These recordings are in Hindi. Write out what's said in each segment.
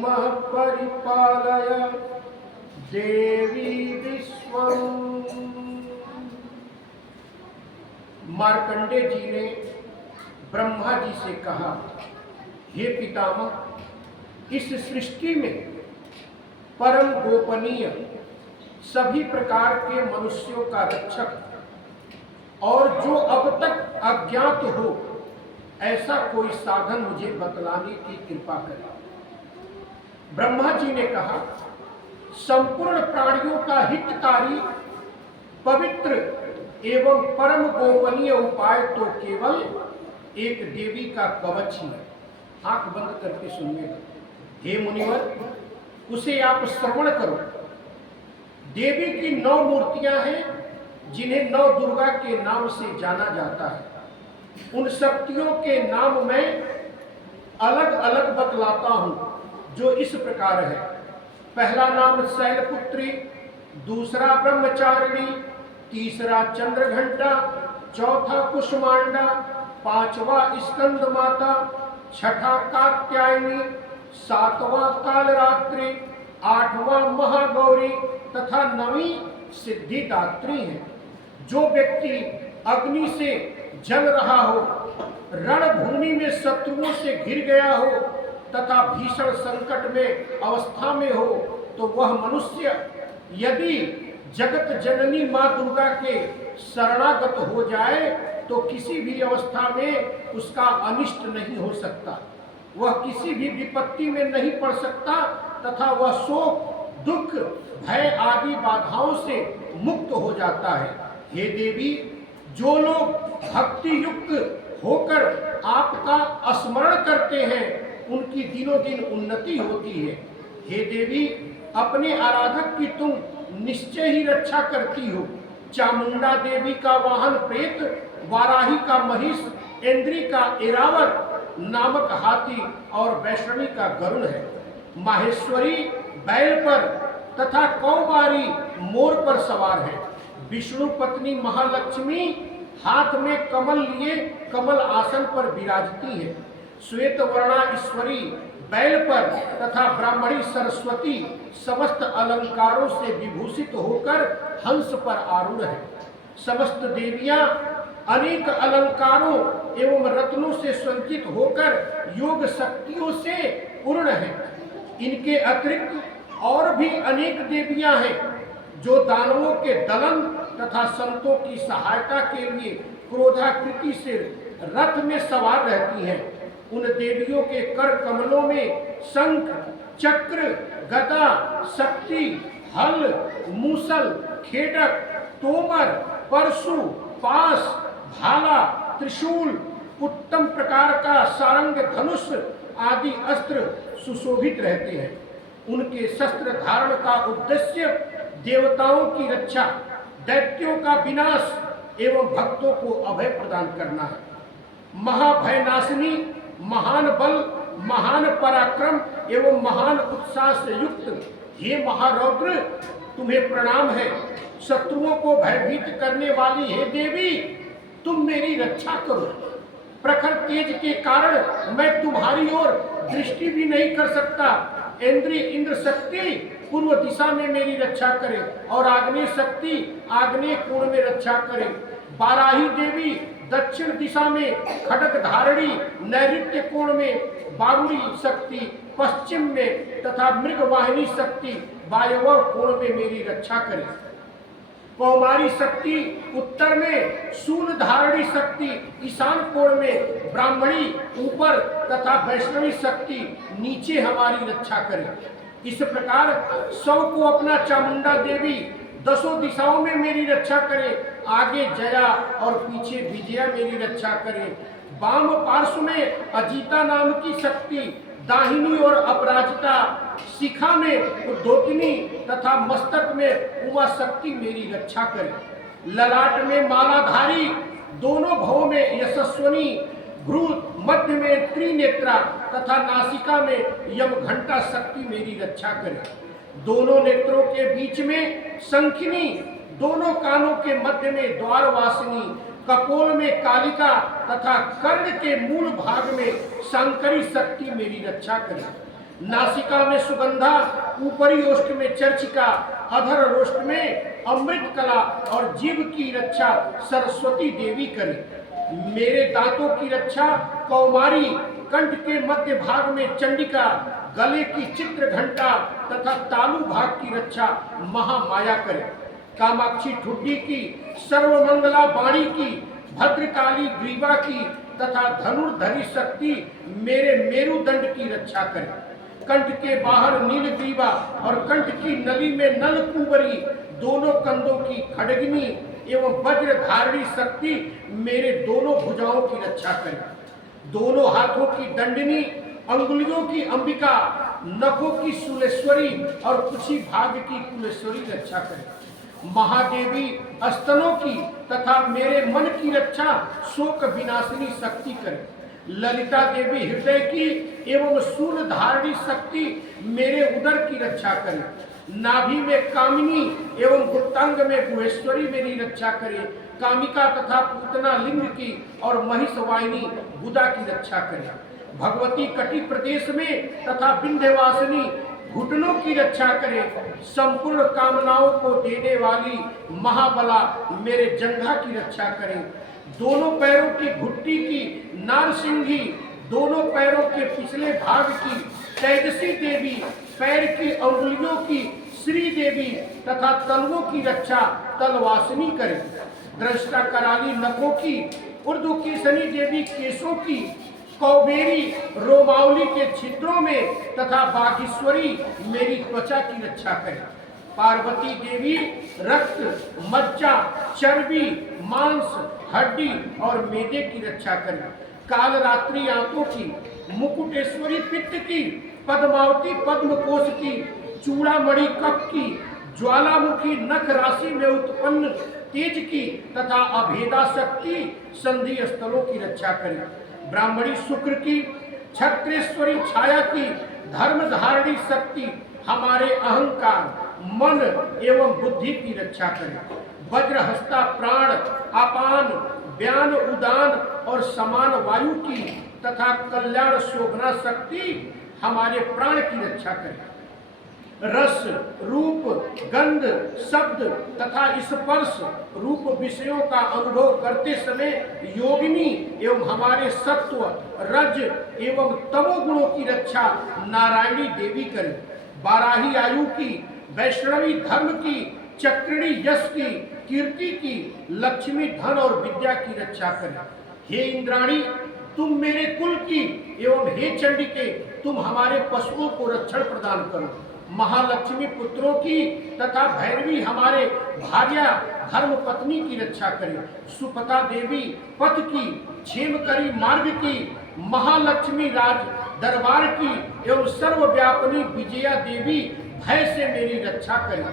ब्रह्म परिपालय देवी विश्वम्। मार्कंडे जी ने ब्रह्मा जी से कहा, हे पितामह, इस सृष्टि में परम गोपनीय सभी प्रकार के मनुष्यों का रक्षक और जो अब तक अज्ञात हो ऐसा कोई साधन मुझे बतलाने की कृपा करें। ब्रह्मा जी ने कहा, संपूर्ण प्राणियों का हितकारी पवित्र एवं परम गोपनीय उपाय तो केवल एक देवी का कवच ही है। आंख बंद करके सुनिएगा। हे मुनिवर, उसे आप श्रवण करो। देवी की 9 मूर्तियां हैं जिन्हें 9 दुर्गा के नाम से जाना जाता है। उन शक्तियों के नाम मैं अलग अलग बतलाता हूं जो इस प्रकार है। पहला नाम शैलपुत्री, दूसरा ब्रह्मचारिणी, तीसरा चंद्रघंटा, चौथा कुष्मांडा, पांचवा स्कंद माता, छठा कात्यायनी, सातवां कालरात्रि, आठवां महागौरी तथा 9वीं सिद्धिदात्री है। जो व्यक्ति अग्नि से जल रहा हो, रणभूमि में शत्रुओं से घिर गया हो तथा भीषण संकट में अवस्था में हो, तो वह मनुष्य यदि जगत जननी मां दुर्गा के शरणागत हो जाए तो किसी भी अवस्था में उसका अनिष्ट नहीं हो सकता, वह किसी भी विपत्ति में नहीं पड़ सकता तथा वह शोक, दुख, भय आदि बाधाओं से मुक्त हो जाता है। हे देवी, जो लोग भक्ति युक्त होकर आपका स्मरण करते हैं उनकी दिनों दिन उन्नति होती है। हे देवी, अपने आराधक की तुम निश्चय ही रक्षा करती हो। चामुंडा देवी का वाहन प्रेत, वाराही का महिष, इंद्री का एरावत नामक हाथी और वैष्णवी का गरुड़ है। माहेश्वरी बैल पर तथा कौमारी मोर पर सवार है। विष्णु पत्नी महालक्ष्मी हाथ में कमल लिए कमल आसन पर विराजती है। श्वेत वर्णा ईश्वरी बैल पर तथा ब्राह्मणी सरस्वती समस्त अलंकारों से विभूषित होकर हंस पर आरूढ़ है। समस्त देवियां अनेक अलंकारों एवं रत्नों से संचित होकर योग शक्तियों से पूर्ण है। इनके अतिरिक्त और भी अनेक देवियां हैं जो दानवों के दलन तथा संतों की सहायता के लिए क्रोधाकृति से रथ में सवार रहती हैं। उन देवियों के कर कमलों में शंख, चक्र, गदा, शक्ति, हल, मूसल, खेटक, तोमर, परशु, पास, भाला, त्रिशूल, उत्तम प्रकार का सारंग, धनुष आदि अस्त्र सुशोभित रहते हैं। उनके शस्त्र धारण का उद्देश्य देवताओं की रक्षा, दैत्यों का विनाश एवं भक्तों को अभय प्रदान करना है। महाभयनाशिनी, महान बल, महान पराक्रम एवं महान उत्साह से युक्त हे महारौद्र, तुम्हें प्रणाम है। शत्रुओं को भयभीत करने वाली हे देवी, तुम मेरी रक्षा करो। प्रखर तेज के कारण मैं तुम्हारी ओर दृष्टि भी नहीं कर सकता। इंद्र शक्ति पूर्व दिशा में मेरी रक्षा करे और आग्नेय शक्ति आग्नेय कोण में रक्षा करे। बाराही देवी दक्षिण दिशा में खड्ग धारणी, नैऋत्य कोण में बारुणी शक्ति पश्चिम में तथा मृगवाहिनी शक्ति वायव्य कोण में मेरी रक्षा करे। कौमारी शक्ति उत्तर में, शूल धारणी शक्ति ईशान कोण में, ब्राह्मणी ऊपर तथा वैष्णवी शक्ति नीचे हमारी रक्षा करे। इस प्रकार 100 को अपना चामुंडा देवी 10 दिशाओं में मेरी रक्षा करे। आगे जया और पीछे विजया मेरी रक्षा करे। वाम पार्श्व में अजीता नाम की शक्ति, दाहिनी और अपराजिता, शिखा में उद्योगिनी तथा मस्तक में उमा शक्ति मेरी रक्षा करे। ललाट में मालाधारी, दोनों भवों में यशस्वनी, भ्रू मध्य में त्रिनेत्रा तथा नासिका में यम घंटा शक्ति मेरी रक्षा करे। दोनों नेत्रों के बीच में शंखिनी, दोनों कानों के मध्य में द्वारवासिनी, कपोल में कालिका तथा कर्ण के मूल भाग में शंकरी शक्ति मेरी रक्षा करे। नासिका में सुगंधा, ऊपरी ओष्ठ में चर्चिका, अधर ओष्ठ में अमृत कला और जीव की रक्षा सरस्वती देवी करे। मेरे दांतों की रक्षा कौमारी, कंठ के मध्य भाग में चंडिका, गले की चित्र घंटा तथा तालु भाग की रक्षा महामाया करे। कामाक्षी ठुड्डी की, सर्वमंगला वाणी की, भद्रकाली ग्रीवा की तथा धनुर्धरी शक्ति मेरे मेरुदंड की रक्षा करे। कंठ के बाहर नीलग्रीवा और कंठ की नली में नलकुंबरी, दोनों कंधों की खड्गिनी एवं वज्रधारणी शक्ति मेरे दोनों भुजाओं की रक्षा करे। दोनों हाथों की दंडनी, अंगुलियों की अंबिका, नखों की सुलेश्वरी और कुछ भाग की कुलेश्वरी रक्षा करे। महादेवी स्तनों की तथा मेरे मन की रक्षा शोक विनाशिनी शक्ति करे। ललिता देवी हृदय की एवं शूल धारणी शक्ति मेरे उदर की रक्षा करे। नाभि में कामिनी एवं गुप्तांग में गुहेश्वरी मेरी रक्षा करे। कामिका तथा पूतना लिंग की और महिषवाहिनी बुधा की रक्षा करे। भगवती कटी प्रदेश में तथा विंध्यवासिनी घुटनों की रक्षा करे। संपूर्ण कामनाओं को देने वाली महाबला मेरे जंघा की रक्षा करे। दोनों पैरों की घुट्टी की नारसिंगी, दोनों पैरों के पिछले भाग की तेजसी देवी, पैर की अंगुलियों की श्री देवी तथा तलवों की रक्षा तलवासिनी करे। दृष्टा कराली नखों की, ऊर्ध्वकेशनी देवी केशों की, कौबेरी रोमावली के छिद्रों में तथा बागेश्वरी मेरी त्वचा की रक्षा करे। पार्वती देवी रक्त, मज्जा, चर्बी, मांस, हड्डी और मेदे की रक्षा करे। कालरात्रि आंतों की, मुकुटेश्वरी पित्त की, पद्मावती पद्मकोश की, चूड़ामणि कफ की, ज्वालामुखी नख राशि में उत्पन्न तेज की तथा अभेदा शक्ति संधि स्थलों की रक्षा करे। ब्राह्मणी शुक्र की, क्षत्रेश्वरी छाया की, धर्म धारणी शक्ति हमारे अहंकार, मन एवं बुद्धि की रक्षा करे। वज्रहस्ता प्राण, अपान, व्यान, उदान और समान वायु की तथा कल्याण शोभना शक्ति हमारे प्राण की रक्षा करे। रस, रूप, गंध, शब्द तथा स्पर्श रूप विषयों का अनुभव करते समय योगिनी एवं हमारे सत्व, रज एवं तमोगुणों की रक्षा नारायणी देवी करे। बाराही आयु की, वैष्णवी धर्म की, चक्रिणी यश की, कीर्ति की, लक्ष्मी धन और विद्या की रक्षा करे। हे इंद्राणी, तुम मेरे कुल की एवं हे चंडिके, तुम हमारे पशुओं को रक्षण प्रदान करो। महालक्ष्मी पुत्रों की तथा भैरवी हमारे भार्या धर्म पत्नी की रक्षा करे। सुपता देवी पथ की, क्षेमकरी मार्ग की, महालक्ष्मी राज दरबार की एवं सर्वव्यापिनी विजया देवी भय से मेरी रक्षा करे।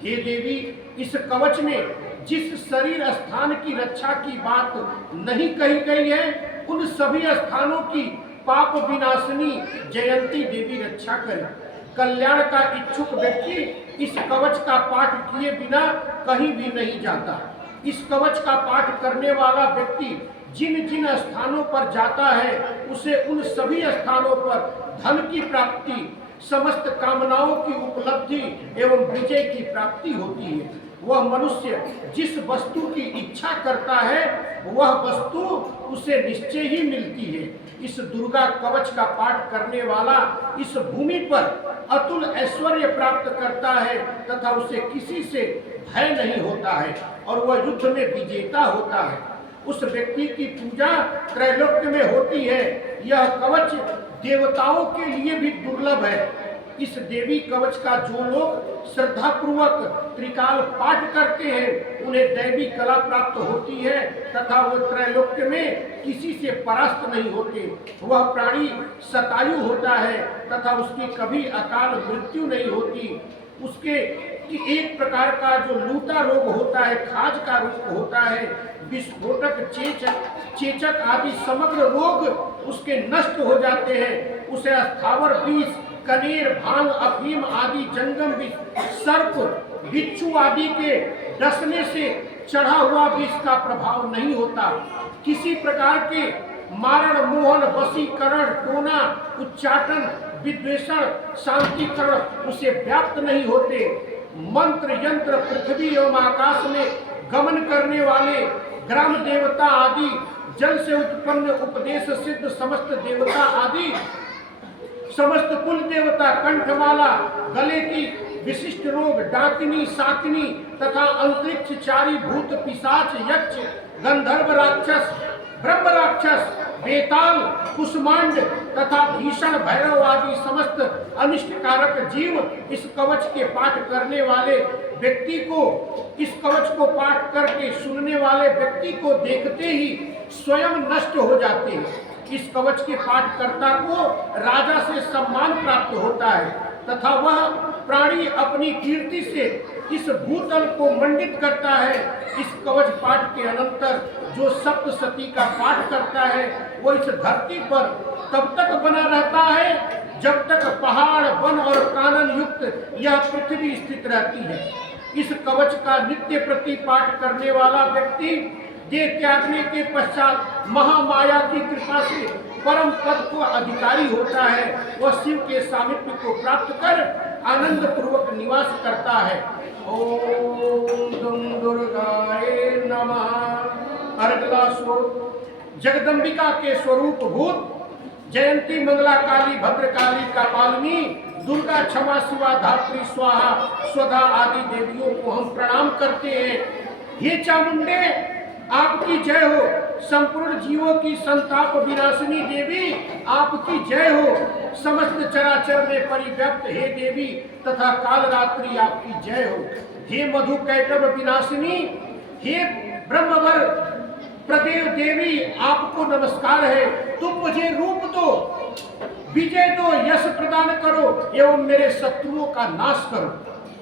हे देवी, इस कवच में जिस शरीर स्थान की रक्षा की बात नहीं कही गई है, उन सभी स्थानों की पाप विनाशिनी जयंती देवी रक्षा करे। कल्याण का इच्छुक व्यक्ति इस कवच का पाठ किए बिना कहीं भी नहीं जाता। इस कवच का पाठ करने वाला व्यक्ति जिन जिन स्थानों पर जाता है, उसे उन सभी स्थानों पर धन की प्राप्ति, समस्त कामनाओं की उपलब्धि एवं विजय की प्राप्ति होती है। वह मनुष्य जिस वस्तु की इच्छा करता है, वह वस्तु उसे निश्चय ही मिलती है। इस दुर्गा कवच का पाठ करने वाला इस भूमि पर अतुल ऐश्वर्य प्राप्त करता है तथा उसे किसी से भय नहीं होता है और वह युद्ध में विजेता होता है। उस व्यक्ति की पूजा त्रैलोक्य में होती है। यह कवच देवताओं के लिए भी दुर्लभ है। इस देवी कवच का जो लोग श्रद्धा पूर्वक त्रिकाल पाठ करते हैं, उन्हें दैवी कला प्राप्त होती है तथा वह त्रैलोक्य में किसी से परास्त नहीं होते। वह प्राणी शतायु होता है तथा उसकी कभी अकाल मृत्यु नहीं होती। उसके एक प्रकार का जो लूटा रोग होता है, खाज का रोग होता है, विस्फोटक, चेचक आदि समग्र रोग उसके नष्ट हो जाते हैं। उसे स्थावर विष, कनेर, भांग, अफीम आदि जंगम विष, सर्प, बिच्छू आदि के डसने से चढ़ा हुआ विष का प्रभाव नहीं होता। किसी प्रकार के मारण, मोहन, वशीकरण, टोना, उच्चाटन, विद्वेषण, शांतिकरण उसे व्याप्त नहीं होते। मंत्र यंत्र पृथ्वी एवं आकाश में गमन करने वाले ग्राम देवता आदि, जल से उत्पन्न उपदेश सिद्ध समस्त देवता आदि, समस्त कुल देवता, कंठमाला, गले की विशिष्ट रोग, डाकिनी, शाकिनी तथा अंतरिक्षचारी भूत, पिशाच, यक्ष, गंधर्व राक्षस, ब्रह्म राक्षस, बेताल, कुष्मांड तथा भीषण भैरव आदि समस्त अनिष्टकारक जीव इस कवच के पाठ करने वाले व्यक्ति को, इस कवच को पाठ करके सुनने वाले व्यक्ति को देखते ही स्वयं नष्ट हो जाते हैं। इस कवच के पाठकर्ता को राजा से सम्मान प्राप्त होता है तथा वह प्राणी अपनी कीर्ति से इस भूतल को मंडित करता है। इस कवच पाठ के अनंतर जो सप्तशती का पाठ करता है वो इस धरती पर तब तक बना रहता है जब तक पहाड़, वन और कानन युक्त यह पृथ्वी स्थित रहती है। इस कवच का नित्य प्रति पाठ करने वाला व्यक्ति देह त्यागने के पश्चात महामाया की कृपा से परम पद को अधिकारी होता है। वह शिव के सामिप्य को प्राप्त कर आनंद पूर्वक निवास करता है। ओम दुर्गाय नमः। अगला स्वरूप जगदम्बिका के स्वरूप भूत जयंती, मंगला काली, भद्रकाली, कपालिनी, दुर्गा, क्षमा, शिवा, धात्री, स्वाहा, स्वधा आदि देवियों को हम प्रणाम करते हैं। हे चामुंडे आपकी जय हो। संपूर्ण जीवों की संताप विनाशिनी देवी आपकी जय हो। समस्त चराचर में परिव्याप्त हे देवी तथा कालरात्रि आपकी जय हो। हे मधु कैटभ विनाशिनी, हे ब्रह्मवर प्रदेव देवी आपको नमस्कार है। तुम मुझे रूप दो, विजय दो, यश प्रदान करो एवं मेरे शत्रुओं का नाश करो।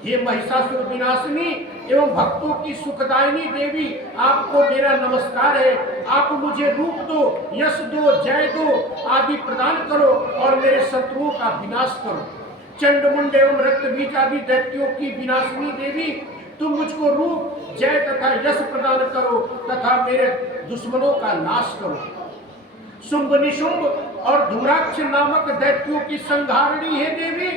हे महिषासुर विनाशिनी एवं भक्तों की सुखदायिनी देवी आपको मेरा नमस्कार है। आप मुझे रूप दो, यश दो, जय दो आदि प्रदान करो और मेरे शत्रुओं का विनाश करो। चंडमुंड एवं रक्तबीज आदि दैत्यों की विनाशिनी देवी तुम मुझको रूप, जय तथा यश प्रदान करो तथा मेरे दुश्मनों का नाश करो। शुंभ, निशुंभ और धूम्राक्ष नामक दैत्यों की संहारिणी है देवी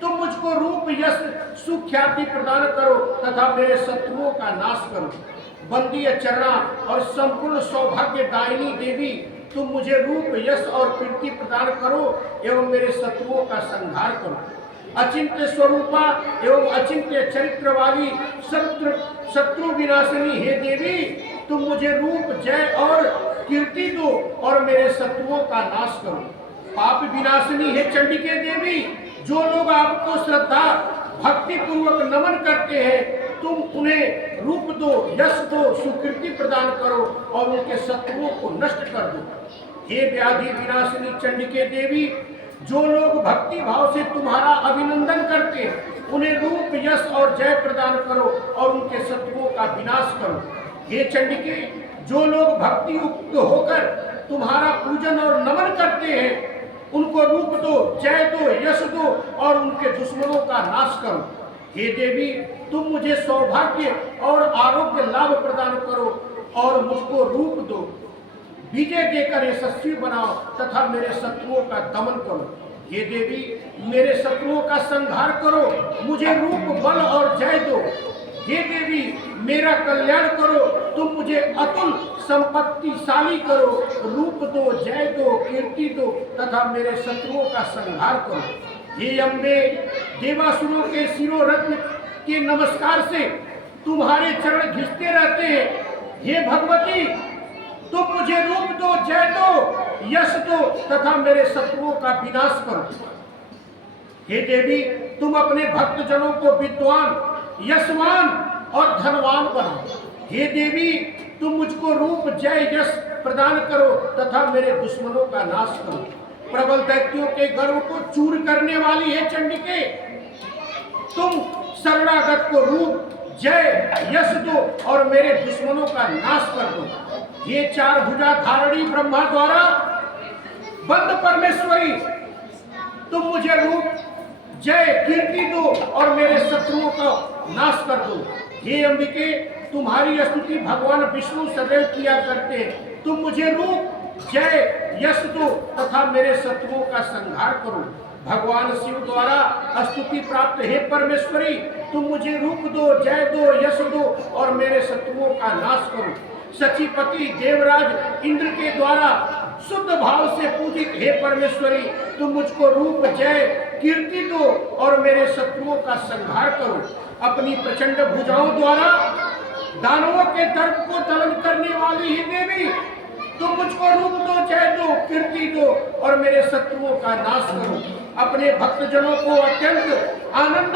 तुम मुझको रूप, यश, सुख्याति प्रदान करो तथा मेरे शत्रुओं का नाश करो। बंदी चरणा और संपूर्ण सौभाग्य दायिनी देवी तुम मुझे रूप, यश और कीर्ति प्रदान करो एवं मेरे शत्रुओं का संहार करो। अचिंत्य स्वरूपा एवं अचिंत्य चरित्र वाली शत्रु विनाशिनी हे देवी तुम मुझे रूप, जय और कीर्ति दो और मेरे शत्रुओं का नाश करो। पाप विनाशिनी हे चंडिके देवी जो लोग आपको श्रद्धा भक्ति पूर्वक नमन करते हैं तुम उन्हें रूप दो, यश दो, सुकीर्ति प्रदान करो और उनके शत्रुओं को नष्ट कर दो। हे व्याधि विनाशिनी चंडिके देवी जो लोग भक्ति भाव से तुम्हारा अभिनंदन करते हैं उन्हें रूप, यश और जय प्रदान करो और उनके शत्रुओं का विनाश करो। हे चंडिके जो लोग भक्ति युक्त होकर तुम्हारा पूजन और नमन करते हैं उनको रूप दो, जय दो, यश दो और उनके दुश्मनों का नाश करो। हे देवी तुम मुझे सौभाग्य और आरोग्य लाभ प्रदान करो और मुझको रूप दो, विजय देकर यशस्वी बनाओ तथा मेरे शत्रुओं का दमन करो। हे देवी मेरे शत्रुओं का संहार करो, मुझे रूप, बल और जय दो। हे देवी मेरा कल्याण करो, तुम मुझे अतुल संपत्तिशाली करो, रूप दो, जय दो, कीर्ति दो तथा मेरे शत्रुओं का संहार करो। हे अम्बे देवासुरों के शिरोरत्न के नमस्कार से तुम्हारे चरण घिसते रहते हैं। हे भगवती तुम मुझे रूप दो, जय दो, यश दो तथा मेरे शत्रुओं का विनाश करो। हे देवी तुम अपने भक्तजनों को विद्वान, यशवान और धनवान बनाओ। हे देवी तुम मुझको रूप, जय, यश प्रदान करो तथा मेरे दुश्मनों का नाश करो। प्रबल दैत्यों के गर्व को चूर करने वाली है चंडिके तुम शरणागत को रूप, जय, यश दो और मेरे दुश्मनों का नाश कर दो। ये चार भुजा धारणी ब्रह्मा द्वारा बंद परमेश्वरी तुम मुझे रूप, जय, कीर्ति दो और मेरे शत्रुओं का नाश कर दो। हे अंबिके तुम्हारी स्तुति भगवान विष्णु सदैव किया करते हैं। तुम मुझे रूप, जय, यश दो तथा मेरे शत्रुओं का संहार करो। भगवान शिव द्वारा स्तुति प्राप्त, हे परमेश्वरी तुम मुझे रूप दो, जय दो, यश दो और मेरे शत्रुओं का नाश करो। सचीपति देवराज इंद्र के द्वारा शुद्ध भाव से पूजित हे परमेश्वरी तुम मुझको रूप, जय, कीर्ति दो और मेरे शत्रुओं का संहार करो। अपनी प्रचंड भुजाओं द्वारा दानवों के दर्प को दलन करने वाली ही देवी तुम मुझको रूप दो, जय दो, कीर्ति दो और मेरे शत्रुओं का नाश करो। अपने भक्तजनों को अत्यंत आनंद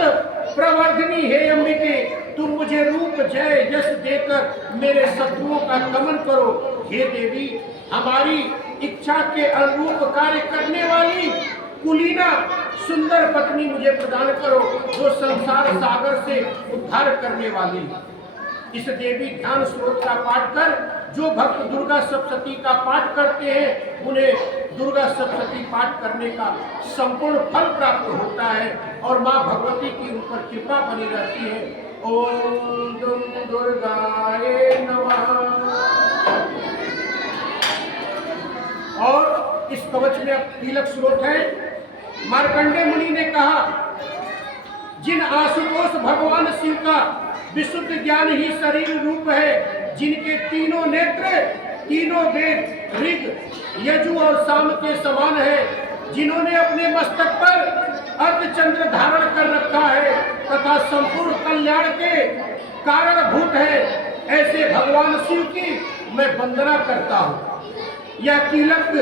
प्रवर्धिनी हे अम्बिके तुम मुझे रूप, जय, यश देकर मेरे शत्रुओं का दमन करो। हे देवी हमारी इच्छा के अनुरूप कार्य करने वाली कुलीना सुंदर पत्नी मुझे प्रदान करो जो संसार सागर से उद्धार करने वाली। इस देवी ध्यान श्लोक का पाठ कर जो भक्त दुर्गा सप्तशती का पाठ करते हैं उन्हें दुर्गा सप्तशती पाठ करने का संपूर्ण फल प्राप्त होता है और माँ भगवती की उन पर कृपा बनी रहती है। ओम दुर्गाये नमः। और इस कवच में अब तिलक श्लोक है। मार्कंडेय मुनि ने कहा, जिन आशुतोष भगवान शिव का विशुद्ध ज्ञान ही शरीर रूप है, जिनके तीनों नेत्र, तीनों वेद, ऋग, यजु और साम के समान है, जिन्होंने अपने मस्तक पर अर्धचंद्र धारण कर रखा है तथा संपूर्ण कल्याण के कारणभूत है, ऐसे भगवान शिव की मैं वंदना करता हूँ। यह कीलक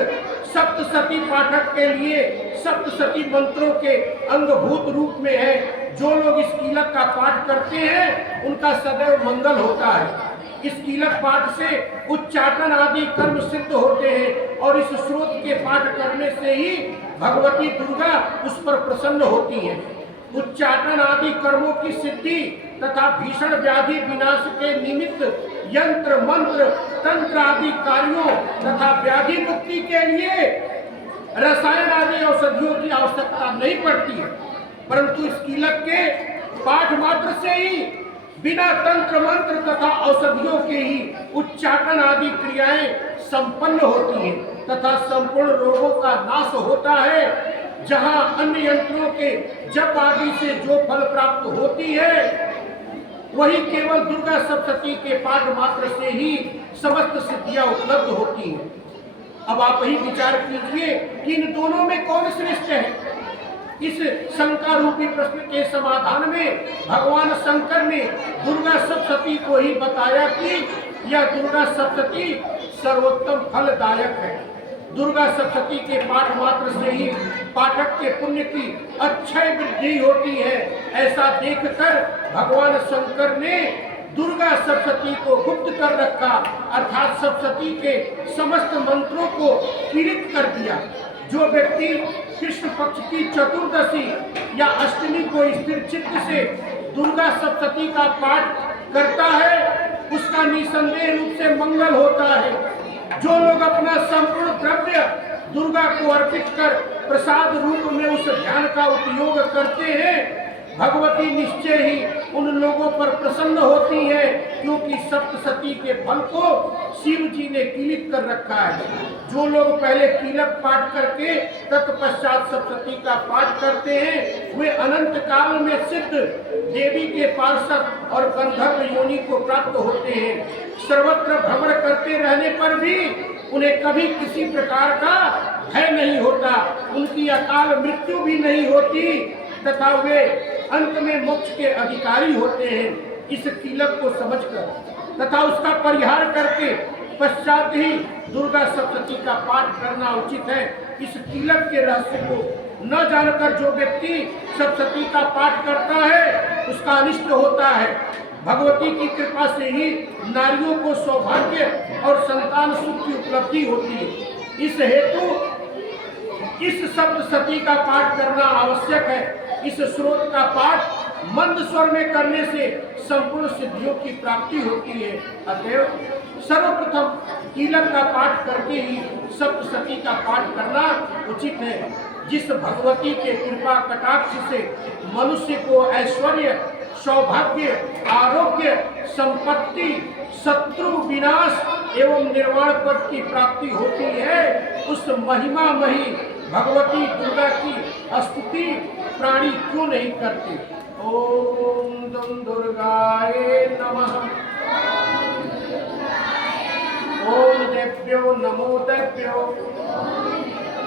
सप्तशती पाठक के लिए सप्तशती मंत्रों के अंगभूत रूप में है। जो लोग इस कीलक का पाठ करते हैं उनका सदैव मंगल होता है। इस कीलक पाठ से उच्चाटन आदि कर्म सिद्ध होते हैं और इस स्रोत के पाठ करने से ही भगवती दुर्गा उस पर प्रसन्न होती हैं। उच्चाटन आदि कर्मों की सिद्धि तथा भीषण व्याधि विनाश के निमित्त यंत्र, मंत्र, तंत्र आदि कार्यों तथा व्याधि मुक्ति के लिए रसायन आदि औषधियों की आवश्यकता नहीं पड़ती है, परंतु इस कीलक के पाठ मात्र से ही बिना तंत्र मंत्र तथा औषधियों के ही उच्चाटन आदि क्रियाएं संपन्न होती हैं तथा संपूर्ण रोगों का नाश होता है। जहां अन्य यंत्रों के जप आदि से जो फल प्राप्त होती है वही केवल दुर्गा सप्तशती के पाठ मात्र से ही समस्त सिद्धियां उपलब्ध होती हैं। अब आप ही विचार कीजिए कि इन दोनों में कौन श्रेष्ठ है। इस शंका रूपी प्रश्न के समाधान में भगवान शंकर ने दुर्गा सप्तशती को ही बताया कि यह दुर्गा सप्तशती सर्वोत्तम फलदायक है। दुर्गा सप्तशती के पाठ मात्र से ही पाठक के पुण्य की अक्षय वृद्धि होती है। ऐसा देखकर भगवान शंकर ने दुर्गा सप्तशती को गुप्त कर रखा, अर्थात सप्तशती के समस्त मंत्रों को पीड़ित कर दिया। जो व्यक्ति कृष्ण पक्ष की चतुर्दशी या अष्टमी को स्थिर चित्त से दुर्गा सप्तशती का पाठ करता है उसका निसंदेह रूप से मंगल होता है। जो लोग अपना संपूर्ण द्रव्य दुर्गा को अर्पित कर प्रसाद रूप में उस ध्यान का उपयोग करते हैं भगवती निश्चय ही उन लोगों पर प्रसन्न होती है, क्योंकि सप्तशती के फल को शिव जी ने कीलित कर रखा है। जो लोग पहले कीलक पाठ करके तत्पश्चात सप्तशती का पाठ करते हैं वे अनंत काल में सिद्ध देवी के पार्षद और गंधर्व योनि को प्राप्त होते हैं। सर्वत्र भ्रमण करते रहने पर भी उन्हें कभी किसी प्रकार का भय नहीं होता, उनकी अकाल मृत्यु भी नहीं होती तथा वे अंत में मोक्ष के अधिकारी होते हैं। इस कीलक को समझकर तथा उसका परिहार करके पश्चात ही दुर्गा सप्तशती का पाठ करना उचित है। इस कीलक के रहस्य को न जानकर जो व्यक्ति सप्तशती का पाठ करता है उसका अनिष्ट होता है। भगवती की कृपा से ही नारियों को सौभाग्य और संतान सुख की उपलब्धि होती है। इस हेतु इस सप्तशती का पाठ करना आवश्यक है। इस स्रोत का पाठ मंद स्वर में करने से संपूर्ण सिद्धियों की प्राप्ति होती है। अतएव सर्वप्रथम कीलक का पाठ करके ही सप्तशती का पाठ करना उचित है। जिस भगवती के कृपा कटाक्ष से मनुष्य को ऐश्वर्य, सौभाग्य, आरोग्य, संपत्ति, शत्रु विनाश एवं निर्वाण पद की प्राप्ति होती है उस महिमामयी भगवती दुर्गा की स्तुति प्राणी क्यों नहीं करते? ओम दम दुर्गाय नमः। ओम देव्यो नमो देव्यो।